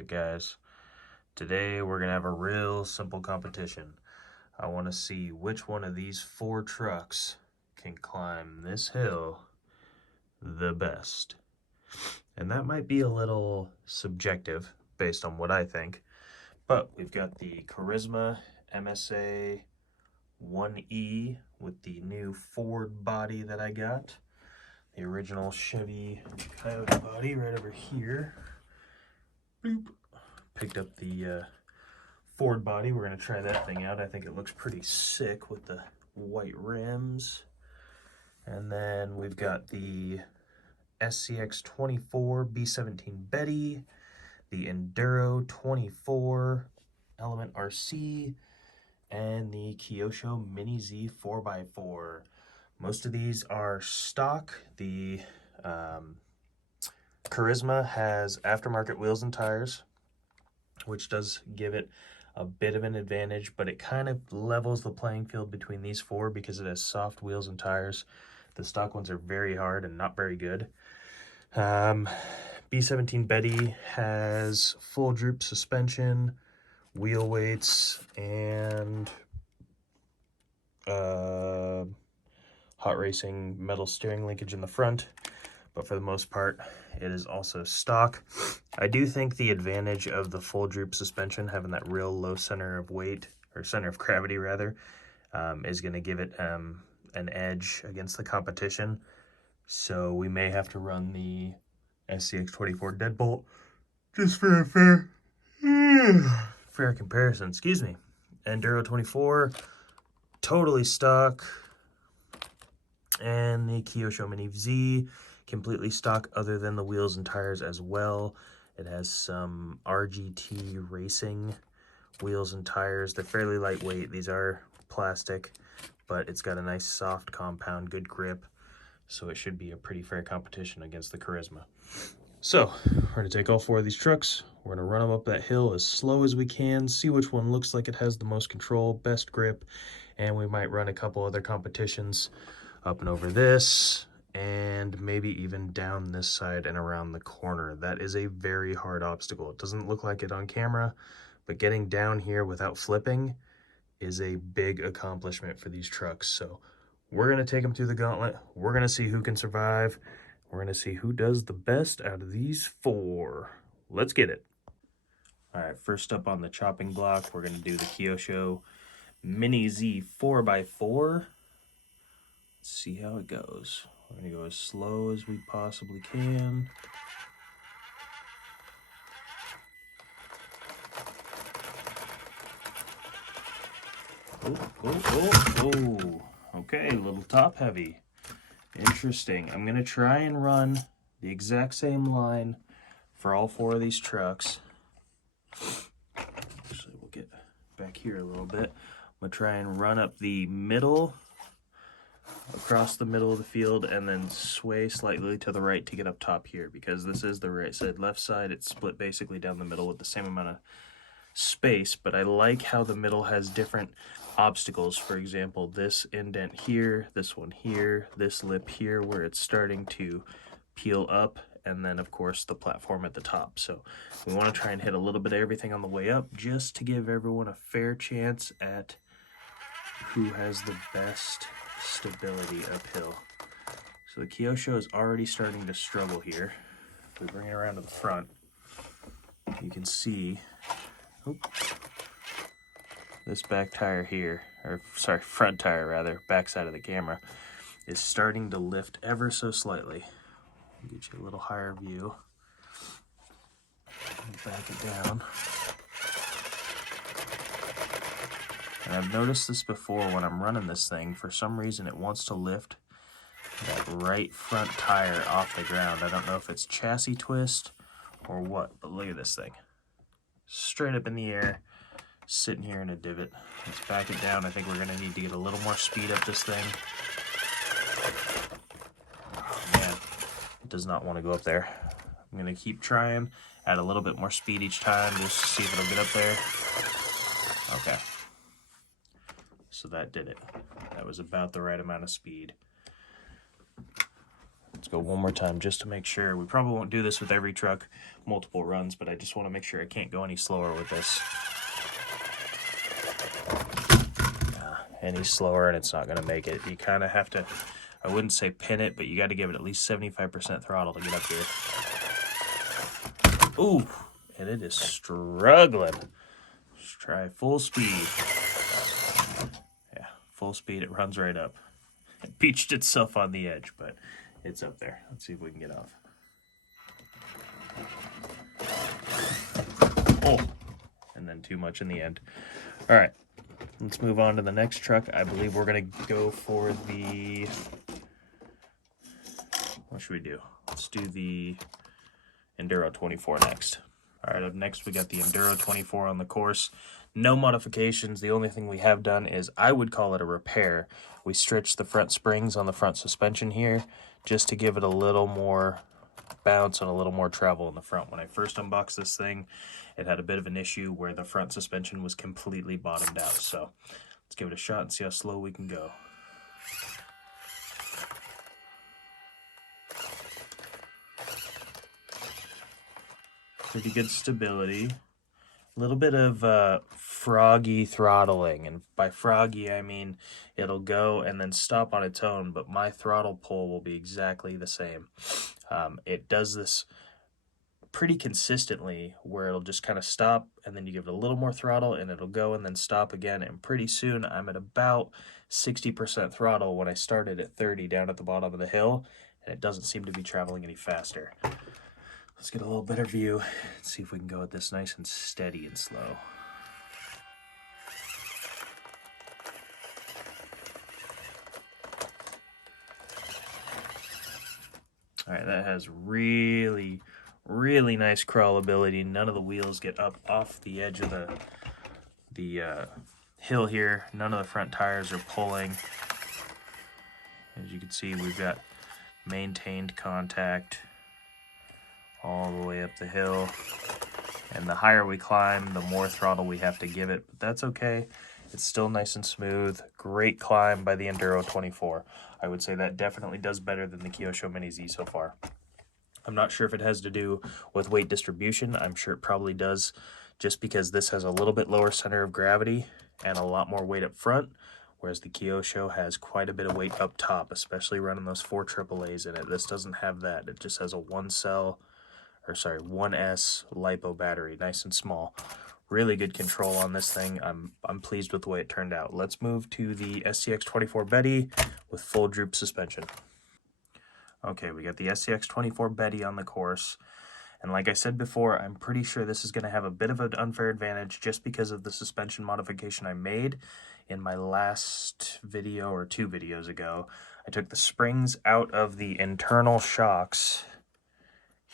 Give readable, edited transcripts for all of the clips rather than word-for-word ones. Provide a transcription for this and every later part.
Alright guys, today we're gonna have a real simple competition. I want to see which one of these 4 trucks can climb this hill the best. And that might be a little subjective based on what I think, but we've got the Charisma MSA 1E with the new Ford body that I got. The original Chevy Coyote body right over here. Boop. Picked up the Ford body. We're going to try that thing out. I think it looks pretty sick with the white rims. And then we've got the SCX 24 B17 Betty, the Enduro 24 Element RC, and the Kyosho Mini Z 4x4. Most of these are stock. The Charisma has aftermarket wheels and tires, which does give it a bit of an advantage, but it kind of levels the playing field between these 4 because it has soft wheels and tires. The stock ones are very hard and not very good. B17 Betty has full droop suspension, wheel weights, and hot racing metal steering linkage in the front, but for the most part it is also stock. I do think the advantage of the full droop suspension, having that real low center of weight, or center of gravity rather, is going to give it an edge against the competition. So we may have to run the SCX24 deadbolt just for a fair comparison. Excuse me. Enduro 24, totally stock. And the Kyosho Mini Z, completely stock other than the wheels and tires as well. It has some RGT racing wheels and tires. They're fairly lightweight. These are plastic, but it's got a nice soft compound, good grip. So it should be a pretty fair competition against the Charisma. So we're going to take all 4 of these trucks. We're going to run them up that hill as slow as we can, see which one looks like it has the most control, best grip, and we might run a couple other competitions up and over this, and maybe even down this side and around the corner. That is a very hard obstacle. It doesn't look like it on camera, but getting down here without flipping is a big accomplishment for these trucks. So we're going to take them through the gauntlet. We're going to see who can survive. We're going to see who does the best out of these 4. Let's get it. All right, first up on the chopping block, we're going to do the Kyosho Mini Z 4x4. Let's see how it goes. We're going to go as slow as we possibly can. Oh. Okay, a little top heavy. Interesting. I'm going to try and run the exact same line for all 4 of these trucks. Actually, we'll get back here a little bit. I'm going to try and run up the middle, across the middle of the field, and then sway slightly to the right to get up top here, because this is the right side. Left side, it's split basically down the middle with the same amount of space, but I like how the middle has different obstacles. For example, this indent here, this one here, this lip here where it's starting to peel up, and then of course the platform at the top. So we want to try and hit a little bit of everything on the way up just to give everyone a fair chance at who has the best stability uphill. So the Kyosho is already starting to struggle here. If we bring it around to the front, you can see this back tire here, or sorry, front tire rather, back side of the camera, is starting to lift ever so slightly. I'll get you a little higher view. Back it down. And I've noticed this before when I'm running this thing. For some reason it wants to lift that right front tire off the ground. I don't know if it's chassis twist or what, but look at this thing. Straight up in the air, sitting here in a divot. Let's back it down. I think we're going to need to get a little more speed up this thing. Oh man, it does not want to go up there. I'm going to keep trying, add a little bit more speed each time just to see if it'll get up there. Okay. So that did it. That was about the right amount of speed. Let's go one more time just to make sure. We probably won't do this with every truck, multiple runs, but I just want to make sure I can't go any slower with this. Any slower and it's not going to make it. You kind of have to, I wouldn't say pin it, but you got to give it at least 75% throttle to get up here. Ooh, and it is struggling. Let's try full speed. Yeah, full speed, it runs right up. It beached itself on the edge, but it's up there. Let's see if we can get off. Oh, and then too much in the end. All right, let's move on to the next truck. I believe we're going to go for the... What should we do? Let's do the Enduro 24 next. All right, up next we got the Enduro 24 on the course. No modifications. The only thing we have done is, I would call it a repair. We stretched the front springs on the front suspension here just to give it a little more bounce and a little more travel in the front. When I first unboxed this thing, it had a bit of an issue where the front suspension was completely bottomed out. So let's give it a shot and see how slow we can go. Pretty good stability. A little bit of froggy throttling, and by froggy I mean it'll go and then stop on its own, but my throttle pull will be exactly the same. It does this pretty consistently where it'll just kind of stop and then you give it a little more throttle and it'll go and then stop again, and pretty soon I'm at about 60% throttle when I started at 30 down at the bottom of the hill, and it doesn't seem to be traveling any faster. Let's get a little better view and see if we can go at this nice and steady and slow. All right, that has really, really nice crawlability. None of the wheels get up off the edge of the hill here. None of the front tires are pulling. As you can see, we've got maintained contact all the way up the hill, and the higher we climb, the more throttle we have to give it, but that's okay. It's still nice and smooth. Great climb by the Enduro 24. I would say that definitely does better than the Kyosho Mini Z so far. I'm not sure if it has to do with weight distribution. I'm sure it probably does, just because this has a little bit lower center of gravity and a lot more weight up front, whereas the Kyosho has quite a bit of weight up top, especially running those 4 AAAs in it. This doesn't have that. It just has a 1S LiPo battery, nice and small. Really good control on this thing. I'm pleased with the way it turned out. Let's move to the SCX24 Betty with full droop suspension. Okay, we got the SCX24 Betty on the course, and like I said before, I'm pretty sure this is going to have a bit of an unfair advantage just because of the suspension modification I made in my last video, or 2 videos ago. I took the springs out of the internal shocks.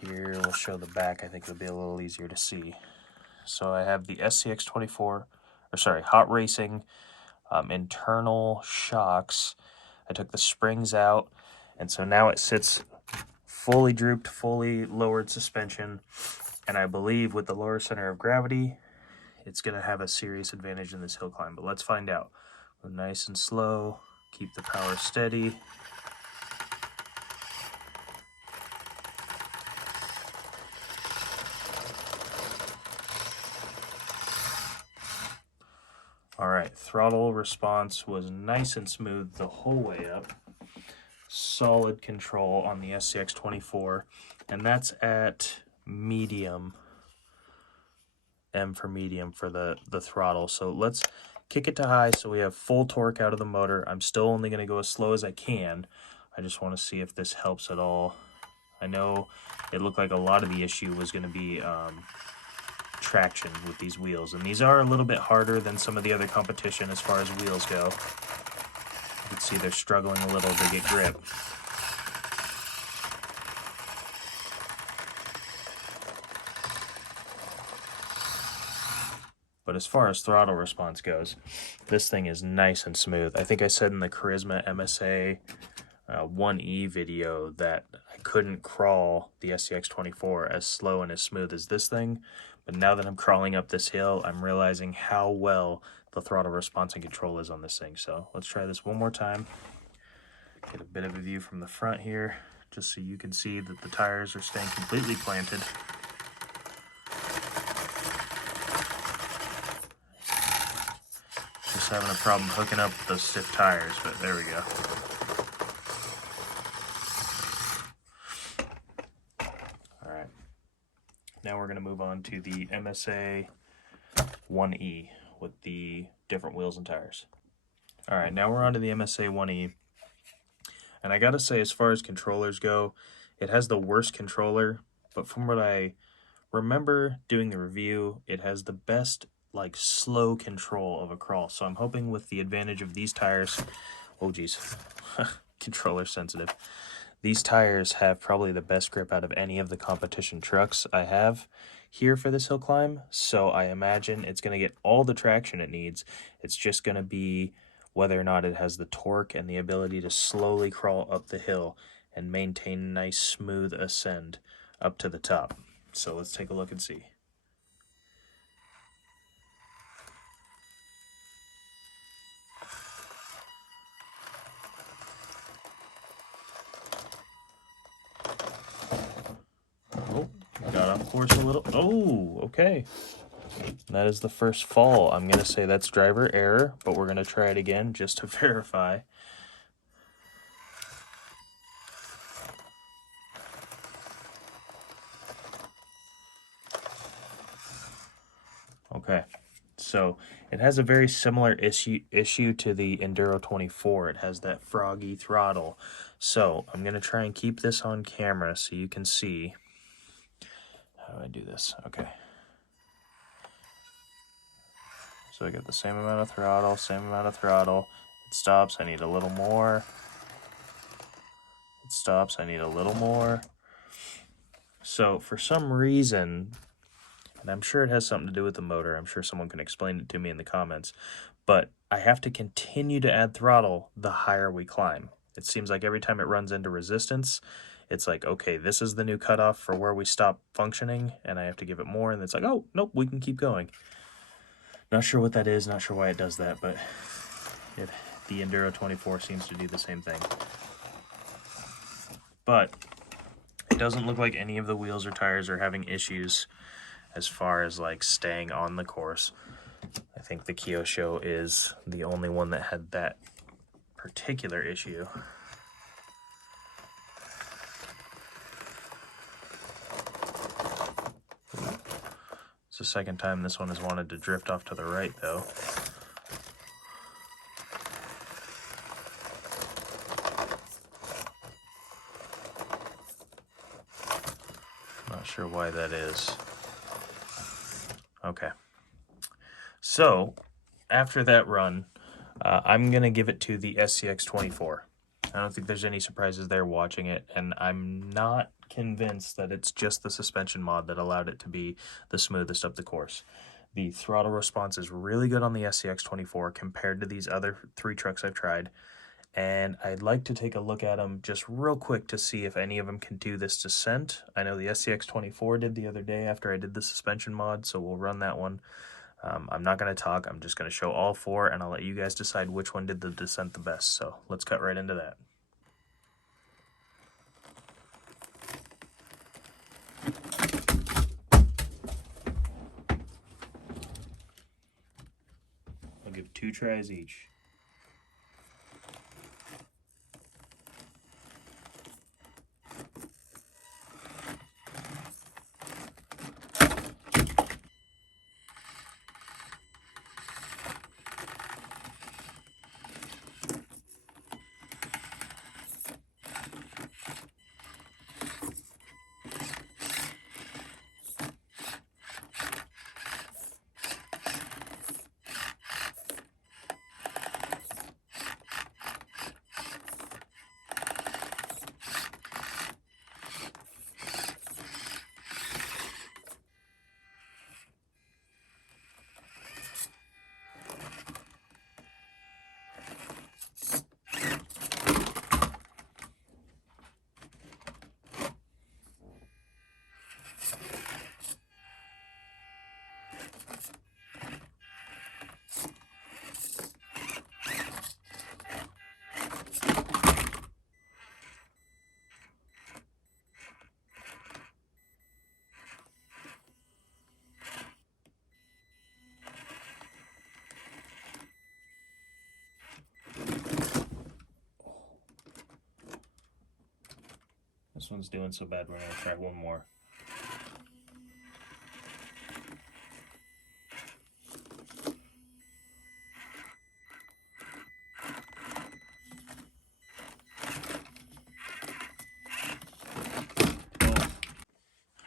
Here, we'll show the back. I think it'll be a little easier to see. So I have the Hot Racing internal shocks. I took the springs out, and so now it sits fully drooped, fully lowered suspension, and I believe with the lower center of gravity, it's going to have a serious advantage in this hill climb, but let's find out. Go nice and slow, keep the power steady. All right, throttle response was nice and smooth the whole way up. Solid control on the SCX24, and that's at medium, M for medium for the throttle. So let's kick it to high so we have full torque out of the motor. I'm still only going to go as slow as I can. I just want to see if this helps at all. I know it looked like a lot of the issue was going to be traction with these wheels, and these are a little bit harder than some of the other competition as far as wheels go. You can see they're struggling a little to get grip. But as far as throttle response goes, this thing is nice and smooth. I think I said in the Charisma MSA 1E video that I couldn't crawl the SCX24 as slow and as smooth as this thing, but now that I'm crawling up this hill, I'm realizing how well the throttle response and control is on this thing. So let's try this one more time. Get a bit of a view from the front here. just so you can see that the tires are staying completely planted. Just having a problem hooking up those stiff tires, but there we go. All right, now we're going to move on to the MSA 1E with the different wheels and tires. All right, now we're on to the MSA 1E. And I gotta say, as far as controllers go, it has the worst controller, but from what I remember doing the review, it has the best, like, slow control of a crawl. So I'm hoping with the advantage of these tires, oh geez, controller sensitive. These tires have probably the best grip out of any of the competition trucks I have here for this hill climb. So I imagine it's gonna get all the traction it needs. It's just gonna be whether or not it has the torque and the ability to slowly crawl up the hill and maintain a nice smooth ascend up to the top. So let's take a look and see. Oh, got off course a little. Oh, okay. That is the first fall. I'm going to say that's driver error, but we're going to try it again just to verify. Okay, so it has a very similar issue to the Enduro 24. It has that froggy throttle. So I'm going to try and keep this on camera so you can see. How do I do this? Okay. So I get the same amount of throttle, same amount of throttle. It stops, I need a little more. It stops, I need a little more. So for some reason, and I'm sure it has something to do with the motor, I'm sure someone can explain it to me in the comments, but I have to continue to add throttle the higher we climb. It seems like every time it runs into resistance, it's like, okay, this is the new cutoff for where we stop functioning, and I have to give it more, and it's like, oh, nope, we can keep going. Not sure what that is, not sure why it does that, but the Enduro 24 seems to do the same thing. But it doesn't look like any of the wheels or tires are having issues as far as like staying on the course. I think the Kyosho is the only one that had that particular issue. It's the second time this one has wanted to drift off to the right though. Not sure why that is. Okay. So, after that run, I'm going to give it to the SCX24. I don't think there's any surprises there watching it, and I'm not convinced that it's just the suspension mod that allowed it to be the smoothest up the course. The throttle response is really good on the SCX24 compared to these other 3 trucks I've tried, and I'd like to take a look at them just real quick to see if any of them can do this descent. I know the SCX24 did the other day after I did the suspension mod, so we'll run that one. I'm not going to talk, I'm just going to show all 4, and I'll let you guys decide which one did the descent the best. So let's cut right into that. I'll give 2 tries each. This one's doing so bad, we're going to try one more.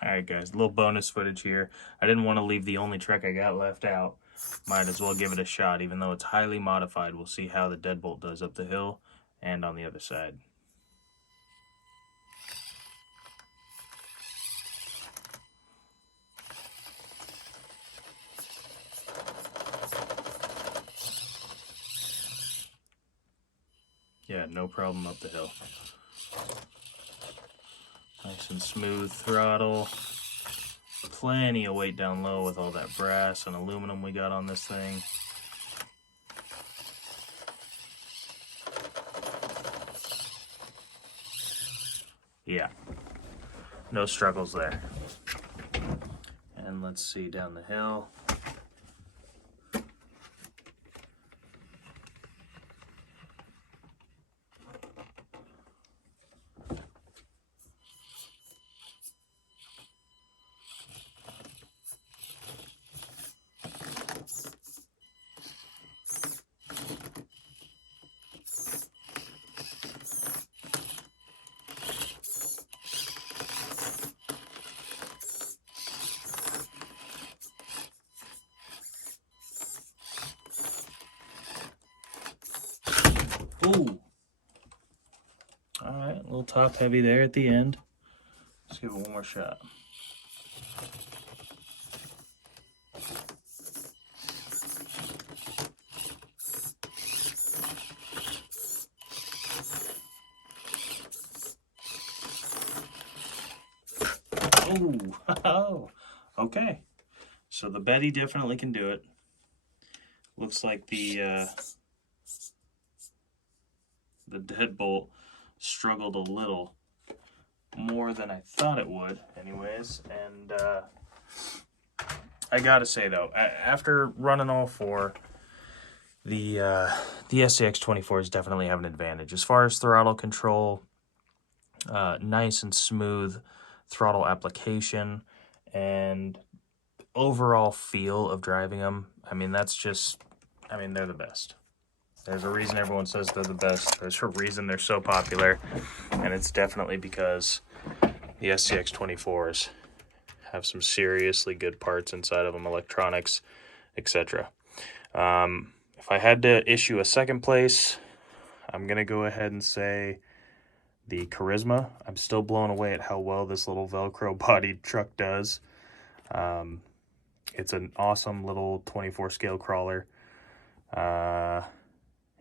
Alright guys, a little bonus footage here. I didn't want to leave the only truck I got left out. Might as well give it a shot, even though it's highly modified. We'll see how the deadbolt does up the hill and on the other side. Yeah, no problem up the hill. Nice and smooth throttle. Plenty of weight down low with all that brass and aluminum we got on this thing. Yeah, no struggles there. And let's see down the hill. Ooh. Alright, a little top heavy there at the end. Let's give it one more shot. Oh, okay. So the Betty definitely can do it. Looks like the deadbolt struggled a little more than I thought it would anyways. And I gotta say though, after running all four, the SCX-24s definitely have an advantage. As far as throttle control, nice and smooth throttle application, and overall feel of driving them. I mean, that's just, I mean, they're the best. There's a reason everyone says they're the best. There's a reason they're so popular, and it's definitely because the SCX-24s have some seriously good parts inside of them, electronics, etc. If I had to issue a second place, I'm going to go ahead and say the Charisma. I'm still blown away at how well this little Velcro bodied truck does. It's an awesome little 24 scale crawler.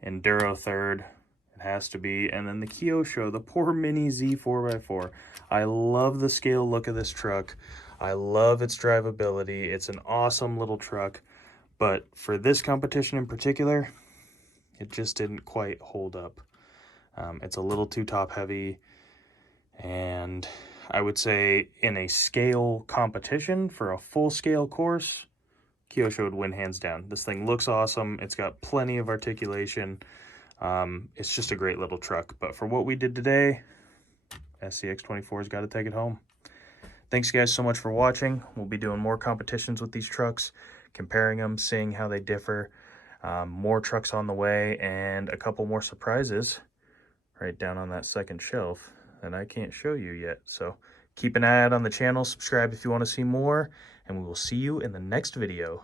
Enduro third, it has to be. And then the Kyosho, the poor Mini Z 4x4. I love the scale look of this truck. I love its drivability. It's an awesome little truck. But for this competition in particular, it just didn't quite hold up. It's a little too top heavy. And I would say in a scale competition for a full scale course, Kyosho would win hands down. This thing looks awesome. It's got plenty of articulation. It's just a great little truck. But for what we did today, SCX-24's got to take it home. Thanks guys so much for watching. We'll be doing more competitions with these trucks, comparing them, seeing how they differ. More trucks on the way, and a couple more surprises right down on that second shelf that I can't show you yet. So keep an eye out on the channel, subscribe if you want to see more, and we will see you in the next video.